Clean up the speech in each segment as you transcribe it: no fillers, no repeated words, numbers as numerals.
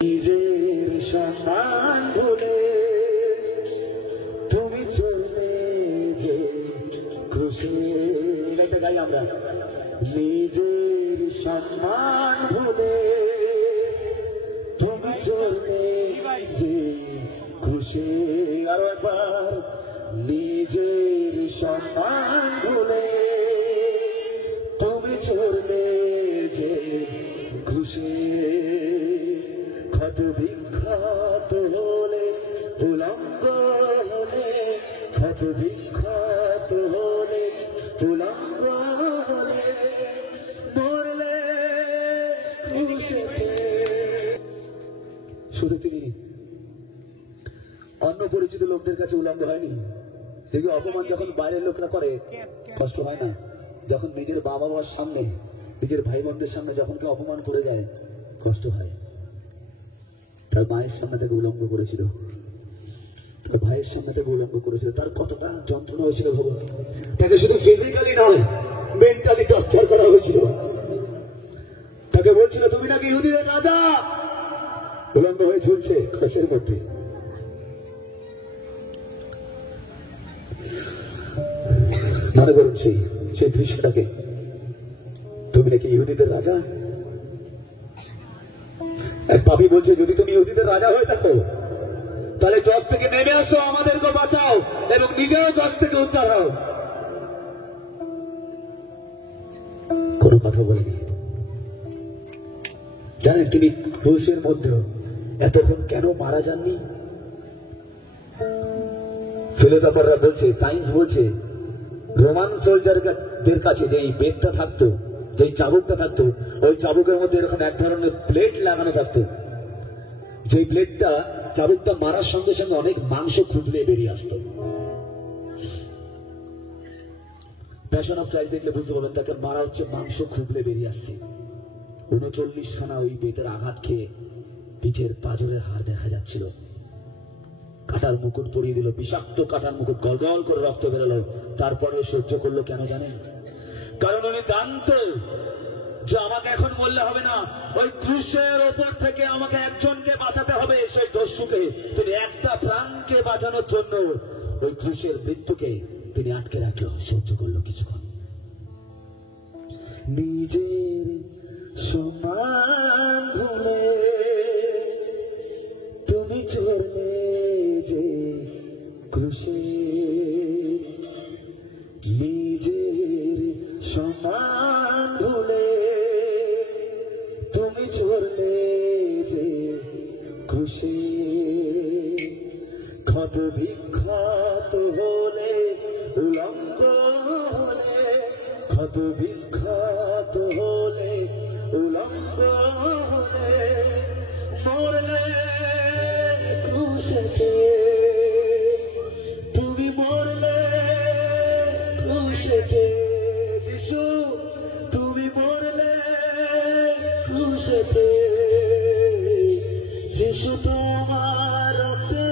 নিজের সম্মান ভুলে তুমি চললে যে খুশি এটা গাই আমরা। নিজের সম্মান ভুলে তুমি চললে যে খুশি। আরো একবার, নিজের সম্মান ভুলে তুমি চললে যে খুশি। ক্ষত বিখ্যাত হলে উলঙ্গ হলে, ক্ষত বিখ্যাত হলে উলঙ্গ হলে, মরলে খুশিতে। শুধু তিনি অন্য পরিচিত লোকদের কাছে উলঙ্গ হয়নি। যেগুলো অপমান যখন বাইরের লোকরা করে কষ্ট হয় না, যখন নিজের বাবা মার সামনে, নিজের ভাই বোনদের সামনে যখন কেউ অপমান করে যায় কষ্ট হয়। তার মায়ের সামনে থেকে উলঙ্গ করেছিল, তার ভাইয়ের সামনে থেকে উলঙ্গ করেছিল, তার কতটা যন্ত্রণা হয়েছিল ভগবান। তাকে শুধু ফিজিক্যালি নয়, মেন্টালি টর্চার করা হয়েছিল। তাকে বলছিল তুমি নাকি ইহুদিদের রাজা, উলঙ্গ হয়ে ঝুলছে ক্রসের মধ্যে। মনে করুন সেই দৃশ্যটাকে, তুমি নাকি ইহুদিদের রাজা। এক পাপী বলছে যদি তুমি ইহুদিদের রাজা হয়ে থাকো তাহলে ক্রস থেকে নেমে আসো, আমাদেরকে বাঁচাও এবং নিজেও ক্রস থেকে উদ্ধার হও। কোনো কথা বলেনি। জানেন তিনি ক্রুশের মধ্যেও এতক্ষণ কেন মারা যাননি? ফিলোসফাররা বলছে, সায়েন্স বলছে, রোমান সোলজারদের কাছে যেই বেদটা থাকতো, যেই চাবুকটা থাকতো, ওই চাবুকের মধ্যে এরকম এক ধরনের প্লেট লাগানো থাকতো। যে প্লেটটা চাবুকটা মারার সঙ্গে সঙ্গে অনেক মাংস খুঁজলে বেরিয়ে আসতো। প্যাশন অফ ক্রাইস্ট দেখলে বুঝতে পারবেন তাকে মারা হচ্ছে, মাংস খুঁজলে বেরিয়ে আসছে। 39 খানা ওই বেতের আঘাত খেয়ে পিঠের পাঁজরের হাড় দেখা যাচ্ছিল। কাটার মুকুট পরিয়ে দিল, বিষাক্ত কাটার মুকুট, গল গল করে রক্ত বেরোলো। তারপরে সহ্য করলো কেন জানেন? কারণ উনি জানতো যে আমাকে এখন বললে হবে না, ওই ক্রুশের ওপর থেকে আমাকে একজনকে বাঁচাতে হবে, সেই দস্যুকে। তিনি একটা প্রাণকে বাঁচানোর জন্য ওই ক্রুশের মৃত্যুকে তিনি আটকে রাখলো, সহ্য করলো কিছুক্ষণ। নিজের সম্মান ভুলে তুমি চললে যে ক্রুশে, নিজের সম্মান ভুলে তুমি চললে যে খুশি। ক্ষত বিখ্যাত হলে উলঙ্গ হলে, ক্ষত বিখ্যাত হলে উলঙ্গ হলে, মরলে ক্রুশেতে। তুমি মরলে ক্রুশেতে যিশু, তুমি মরলে ক্রুশেতে। যিশু তোমার রক্তে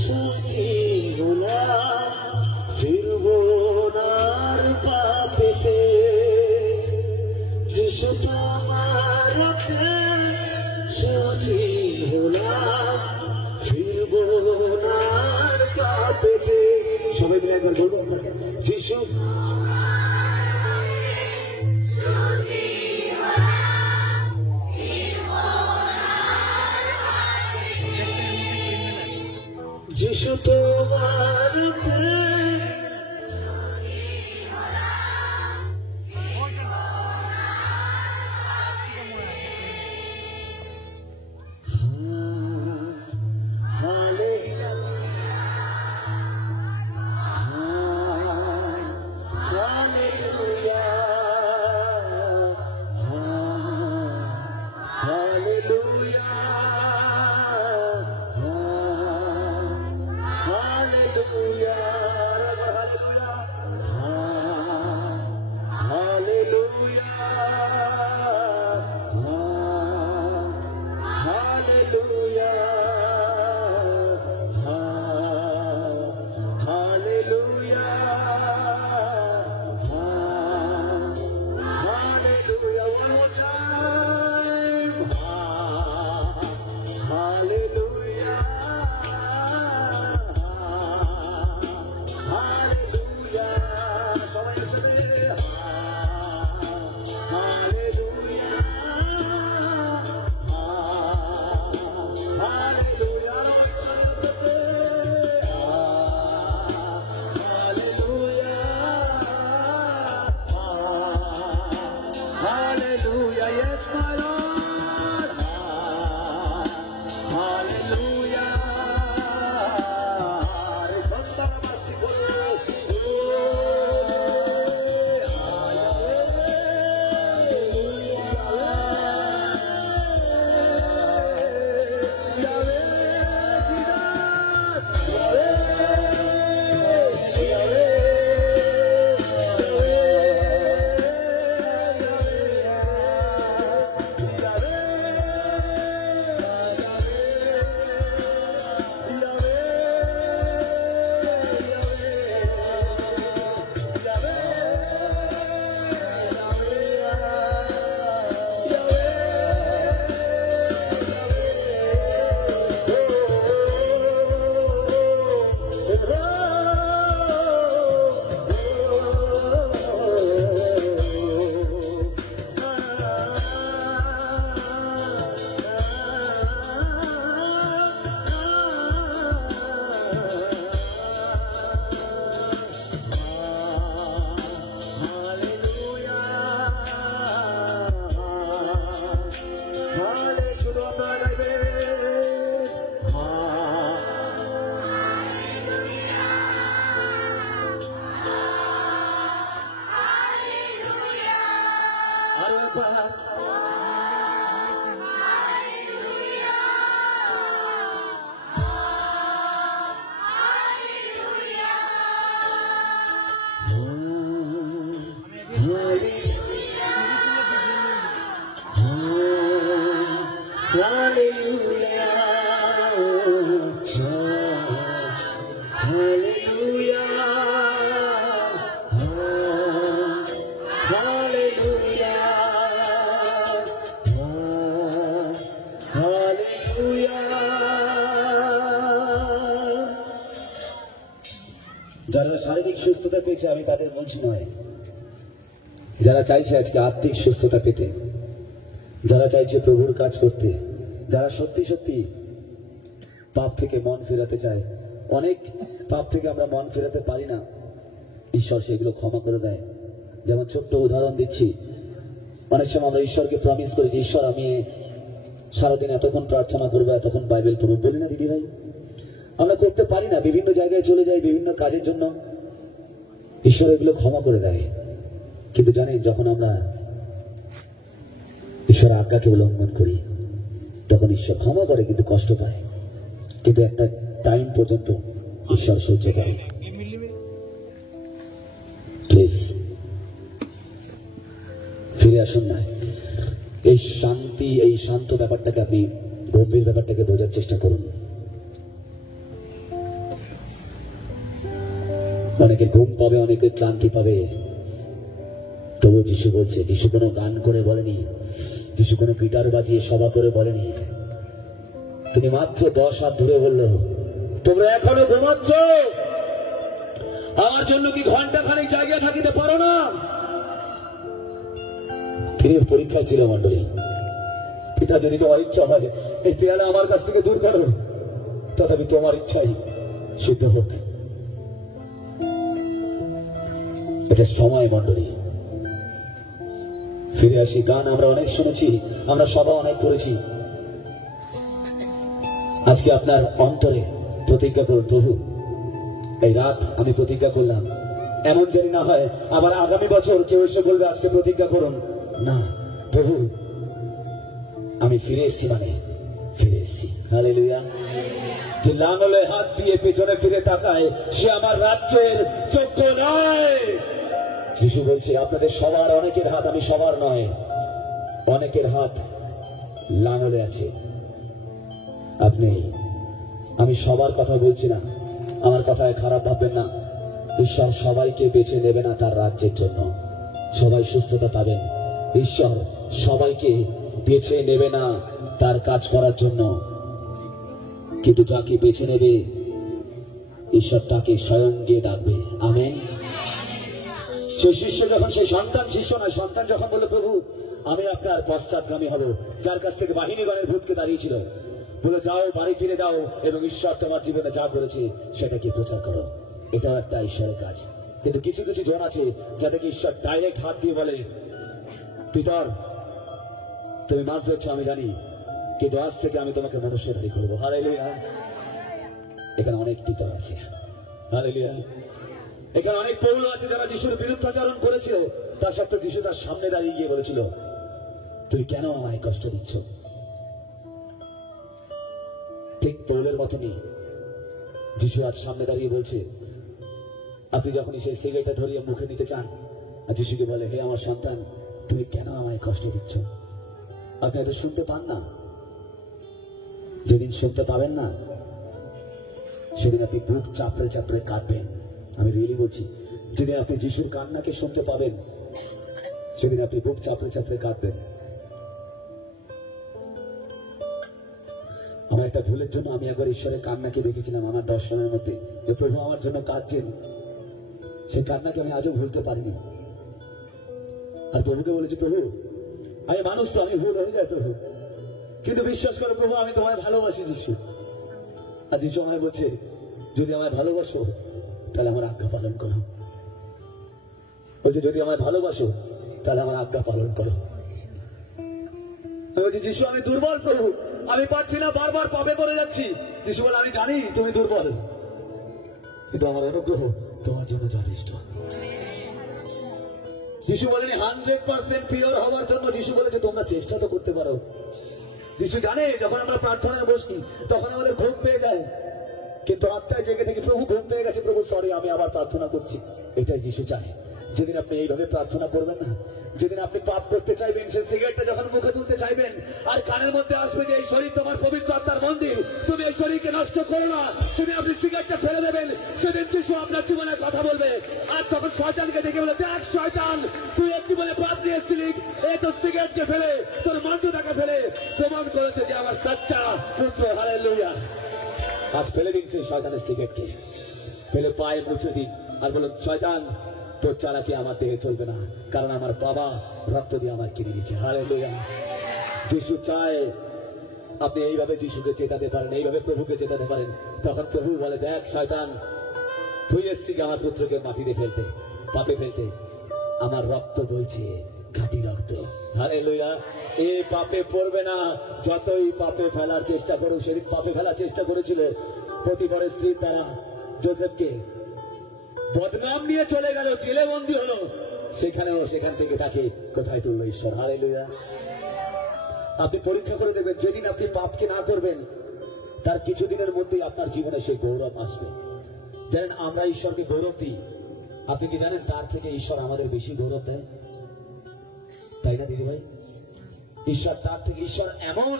সূচি হলাম, ফিরব না আর পাপেতে। যিশু তোমার রক্তে সূচি হলাম, ফিরব না আর পাপেতে। সবাই মিলে একবার বলবো, যিশু যিশু তোমার Hallelujah. Hallelujah. Hallelujah. Hallelujah. যারা শারীরিক সুস্থতা পেয়েছে আমি তাদের বলছি নয়, যারা চাইছে আজকে আত্মিক সুস্থতা পেতে, যারা চাইছে প্রভুর কাজ করতে, যারা সত্যি সত্যি পাপ থেকে মন ফেরাতে চায়। অনেক পাপ থেকে আমরা মন ফেরাতে পারি না, ঈশ্বর সেগুলো ক্ষমা করে দেয়। যেমন ছোট্ট উদাহরণ দিচ্ছি, অনেক সময় আমরা ঈশ্বরকে প্রমিস করি যে ঈশ্বর আমি সারাদিন এতক্ষণ প্রার্থনা করবো, এতক্ষণ বাইবেল পড়বো, বলি না দিদি ভাই? আমরা করতে পারি না, বিভিন্ন জায়গায় চলে যাই বিভিন্ন কাজের জন্য, ঈশ্বর এগুলো ক্ষমা করে দেয়। কিন্তু জানেন, যখন আমরা ঈশ্বরের আজ্ঞাকে উল্লঙ্ঘন করি তখন ঈশ্বর ক্ষমা করে, কিন্তু কষ্ট পায়, কিন্তু একটা টাইম পর্যন্ত ঈশ্বর সহ্য করে। প্লিজ ফিরে আসুন না, এই শান্তি, এই শান্ত ব্যাপারটাকে আপনি গম্ভীর ব্যাপারটাকে বোঝার চেষ্টা করুন। অনেকে ঘুম পাবে, অনেকে ক্লান্তি পাবে, তবু যিশু বলছে, যিশু কোনো গান করে বলেনি, যিশু কোনো গিটার বাজিয়ে সভা করে বলেনি, তিনি মাত্র 10 হাত ধরে বলল, তোমরা এখনো ঘুমাচ্ছ, আমার জন্য কি ঘন্টা খানিক জায়গা থাকিতে পারো না? তিনি পরীক্ষা ছিল মন্ডলী, পিতা যদি তোমার ইচ্ছা হয় এই পেয়ালা আমার কাছ থেকে দূর করো, তথাপি তোমার ইচ্ছাই সিদ্ধ হোক। এটা সময় মন্ডলী। ফিরে আসি, গান আমরা অনেক শুনেছি, আমরা সভা অনেক করেছি। আজকে আপনার অন্তরে প্রতিজ্ঞা করুন, প্রভু এই রাত আমি প্রতিজ্ঞা করলাম, এমন যেন না হয় আবার আগামী বছর কেউ এসে বলবে আজকে প্রতিজ্ঞা করুন না, প্রভু আমি ফিরে এসেছি, মানে ফিরে এসেছি। হালেলুয়া। যে লাঙলে হাত দিয়ে পেছনে ফিরে তাকায় সে আমার রাজ্যের যোগ্য নয়। যিশু বলছে, আপনাদের সবার অনেকের হাত, আমি সবার নয়, অনেকের হাত লাঙলে আছে, আপনি, আমি সবার কথা বলছি না, আমার কথায় খারাপ ভাববেন না। ঈশ্বর সবাইকে বেছে নেবে না তার রাজ্যের জন্য, সবাই সুস্থতা পাবেন। ঈশ্বর সবাইকে বেছে নেবে না তার কাজ করার জন্য, কিন্তু যাকে বেছে নেবে ঈশ্বর তাকে স্বয়ং গিয়ে ডাকবে। আমেন। সেই শিষ্য যখন, সেই সন্তান, শিষ্য নয় সন্তান যখন বলল, প্রভু আমি আপনার পশ্চাৎগামী হব, যার কাছ থেকে বাহিনীগণের ভূতকে দাঁড়িয়েছিল, বলে যাও, বাড়ি ফিরে যাও এবং ঈশ্বর তোমার জীবনে যা করেছে সেটাকে প্রচার করো। এটাও একটা ঈশ্বরের কাজ। কিন্তু কিছু কিছু জন আছে যাদেরকে ঈশ্বর ডাইরেক্ট হাত দিয়ে বলে, পিতর তুমি মাছ ধরছো আমি জানি, কিন্তু আজ থেকে আমি তোমাকে মনুষ্যধারী করবো। হালেলুয়া। এখানে অনেক পিতর আছে, হালেলুয়া। এখানে অনেক পৌল আছে যারা যিশুর বিরুদ্ধাচরণ করেছিল, তার সত্ত্বেও যিশু তার সামনে দাঁড়িয়ে গিয়ে বলেছিল, তুমি কেন আমায় কষ্ট দিচ্ছ? ঠিক পৌলের মতনই যিশু আজ সামনে দাঁড়িয়ে বলছে, আপনি যখনই সেই সিগারেটটা ধরিয়ে মুখে নিতে চান, আর যিশুকে বলে, হে আমার সন্তান তুমি কেন আমায় কষ্ট দিচ্ছ? আপনি এটা শুনতে পান না? যেদিন শুনতে পাবেন না সেদিন আপনি বুক চাপড়ে চাপড়ে কাঁদবেন। আমি রিয়েলি বলছি, যেদিন আপনি যিশুর কান্নাকে শুনতে পাবেন সেদিন আপনি বুক চাপড়ে চাপড়ে কাঁদবেন। আমার একটা ভুলের জন্য আমি একবার ঈশ্বরের কান্নাকে দেখেছিলাম আমার দর্শনের মধ্যে, যে প্রভু আমার জন্য কাঁদছেন, সেই কান্নাকে আমি আজও ভুলতে পারিনি। আর প্রভুকে বলেছি, প্রভু আমি মানুষ তো, আমি ভুল হয়ে যায় প্রভু, কিন্তু বিশ্বাস করো প্রভু আমি তোমায় ভালোবাসি যিশু। আর যিশু আমায় বলছে, যদি আমায় ভালোবাসো তাহলে আমার আজ্ঞা পালন করো। বলছে, যদি আমায় ভালোবাসো তাহলে আমার আজ্ঞা পালন করো। আমি বলছি, যিশু আমি দুর্বল প্রভু, আমি পারছি না, বারবার পাপে পড়ে যাচ্ছি। যিশু বলে, আমি জানি তুমি দুর্বল, কিন্তু আমার অনুগ্রহ তোমার জন্য যথেষ্ট। যিশু বলেনি 100% পিওর হওয়ার জন্য, যিশু বলেছে তোমরা চেষ্টা তো করতে পারো। যিশু জানে যখন আমরা প্রার্থনায় বসি তখন আমাদের ঘুম পেয়ে যায়, কিন্তু আত্মায় জেগে থেকে প্রভু ঘুম পেয়ে গেছে, প্রভু সরি আমি আবার প্রার্থনা করছি। এটাই যিশু চায়। যেদিন আপনি এইভাবে প্রার্থনা করবেন না, যেদিন আপনি পাপ করতে চাইবেন, সেই সিগারেটটা যখন মুখে তুলতে চাইবেন, আর কানের মধ্যে আসবে যে এই শরীর তোমার পবিত্র আত্মার মন্দির, তুমি এই শরীরকে নষ্ট করো না, তুমি আপনি সিগারেটটা ফেলে দেবেন, সেদিন যিশু আপনার জীবনে কথা বলবে। আর তখন শয়তানকে দেখে বলে, দেখ শয়তান, তুই এক জীবনে পাপ নিয়ে এসেছিলি, এই তো সিগারেটকে ফেলে, তোর মন্ত্রটাকে ফেলে প্রমাণ করেছে যে আমার সচ্চা পুত্র। হালেলুয়া। আজ ফেলে দিন সেই শয়তানের সিগারেটকে, ফেলে পায়ে মুছে দিন, আর বলুন, শয়তান তোর চালাকি আমার দেহে চলবে না, কারণ আমার বাবা রক্ত দিয়ে আমার কিনে নিয়েছে। হালেলুয়া। যিশু চায় আপনি এইভাবে যিশুকে চেতাতে পারেন, এইভাবে প্রভুকে চেতাতে পারেন। তখন প্রভু বলে, দেখ শয়তান, তুই এসছিস আমার পুত্রকে মাটিতে ফেলতে, পাপে ফেলতে, আমার রক্ত বইছে, খাঁটি রক্ত। হালেলুয়া। এই পাপে পড়বে না। যতই পাপে ফেলার চেষ্টা করুক, সেদিন পাপে ফেলার চেষ্টা করেছিল পতিফারের স্ত্রীর দ্বারা যোসেফকে, বদনাম নিয়ে চলে গেল, জেলে বন্দী হলো, সেখান থেকে তাকে কোথায় তুললো ঈশ্বর। হালেলুয়া। আপনি পরীক্ষা করে দেবেন, যেদিন আপনি পাপকে না করবেন, তার কিছুদিনের মধ্যেই আপনার জীবনে সেই গৌরব আসবে। জানেন, আমরা ঈশ্বরকে গৌরব দিই, আপনি কি জানেন তার থেকে ঈশ্বর আমাদের বেশি গৌরব দেয়? তাই না দিদি ভাই? ঈশ্বর তার থেকে, ঈশ্বর এমন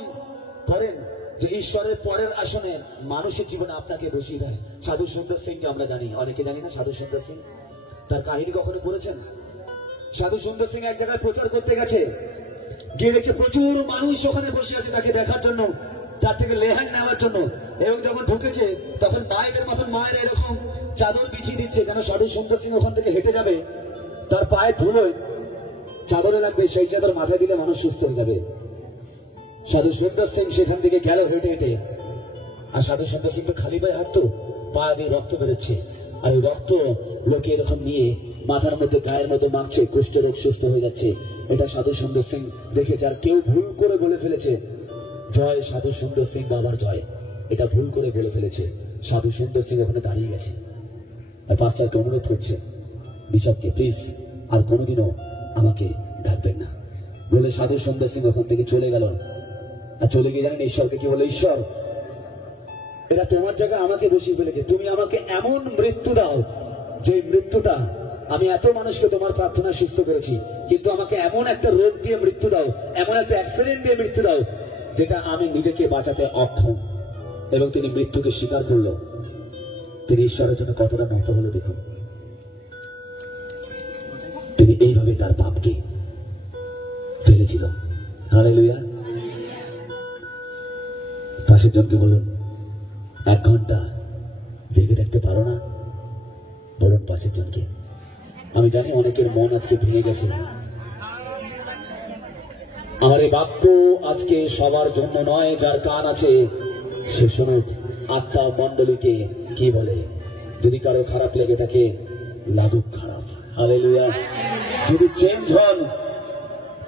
করেন যে ঈশ্বরের পরের আসনে মানুষের জীবনে আপনাকে বসিয়ে দেয়। সাধু সুন্দর সিংকে আমরা জানি, অনেকে জানি না সাধু সুন্দর সিং। তার কাহিনী কখনো পড়েছেন? সাধু সুন্দর সিং এক জায়গায় প্রচার করতে গেছে, গিয়ে দেখছে প্রচুর মানুষ ওখানে বসে আছে তাকে দেখার জন্য, তার থেকে লেহান নেওয়ার জন্য। এবং যখন ঢুকেছে তখন মায়েদের মতন মায়ের এরকম চাদর বিছিয়ে দিচ্ছে, কেন সাধু সুন্দর সিং ওখান থেকে হেঁটে যাবে, তার পায়ে ধুলোয় চাদরে লাগবে, সেই চাদর মাথায় দিলে মানুষ সুস্থ হয়ে যাবে। সাধু সুন্দর সিং সেখান থেকে গেল হেঁটে হেঁটে, আর সাধু সুন্দর সিং তো খালি পায়ে হাঁটতো, পা দিয়ে রক্ত বেরোচ্ছে, আর ওই রক্ত লোকে এরকম নিয়ে মাথার মধ্যে গায়ের মতো মাখছে, কুষ্ঠরোগ সুস্থ হয়ে যাচ্ছে। এটা সাধু সুন্দর সিং দেখেছে, আর কেউ ভুল করে বলে ফেলেছে, জয় সাধু সুন্দর সিং বাবার জয়, এটা ভুল করে বলে ফেলেছে। সাধু সুন্দর সিং ওখানে দাঁড়িয়ে গেছে, আর পাস্টারকে অনুরোধ করছে, বিশপকে, প্লিজ আর কোনোদিনও আমাকে ডাকবেন না বলে সাধু সুন্দর সিং ওখান থেকে চলে গেল। আর চলে গিয়ে জানেন ঈশ্বরকে কি বলে, ঈশ্বর এরা তোমার জায়গায় আমাকে বসিয়ে ফেলেছে, তুমি আমাকে এমন মৃত্যু দাও, যে মৃত্যুটা, আমি এত মানুষকে তোমার প্রার্থনা সুস্থ করেছি, কিন্তু আমাকে এমন একটা রোগ দিয়ে মৃত্যু দাও, এমন একটা অ্যাক্সিডেন্ট দিয়ে মৃত্যু দাও, যেটা আমি নিজেকে বাঁচাতে অক্ষম। এবং তিনি মৃত্যুকে স্বীকার করলো। তিনি ঈশ্বরের জন্য কতটা নত হলো দেখুন। তিনি এইভাবে তার পাপকে ফেলেছিল। হালেলুয়া। পাশের জনকে বলুন, 1 ঘন্টা জেগে থাকতে পারো না? বলুন পাশের জনকে। আমি জানি অনেকের মন আজকে ভেঙে গেছে। আমার এই বাক্য আজকে সবার জন্য নয়, যার কান আছে সে শুনুক আত্মা মণ্ডলীকে কি বলে। যদি কারো খারাপ লেগে থাকে, লাগুক খারাপ। হালেলুয়া। যদি চেঞ্জ হন,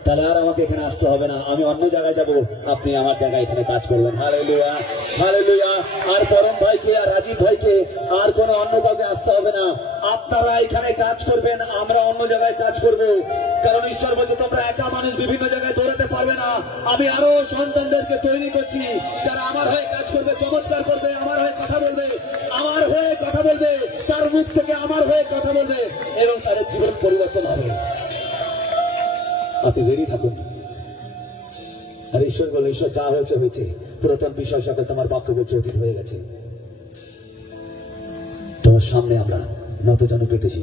তাহলে আর আমাকে এখানে আসতে হবে না, আমি অন্য জায়গায় যাব, আপনি আমার জায়গায় এখানে কাজ করবেন। Hallelujah, hallelujah. আর পরম ভাইকে আর রাজীব ভাইকে আর কোনো অন্য কাউকে আসতে হবে না, আপনারা এখানে কাজ করবেন, আমরা অন্য জায়গায় কাজ করব। কারণ ঈশ্বর বলছে, তোমরা একা মানুষ বিভিন্ন জায়গায় দৌড়াতে পারবে না, আমি আরো সন্তানদেরকে তৈরি করছি, যারা আমার হয়ে কাজ করবে, চমৎকার করবে, আমার হয়ে কথা বলবে, আমার হয়ে কথা বলবে, তার মুখ থেকে আমার হয়ে কথা বলবে, এবং তাদের জীবন পরিবর্তন হবে। আপনি রেডি থাকুন। আর ঈশ্বর বলে, ঈশ্বর যা হয়েছে হয়েছে, পুরাতন বিষয় সাথে তোমার বাক্য বলছে অতীত হয়ে গেছে, তোমার সামনে আমরা নত যেন পেতেছি।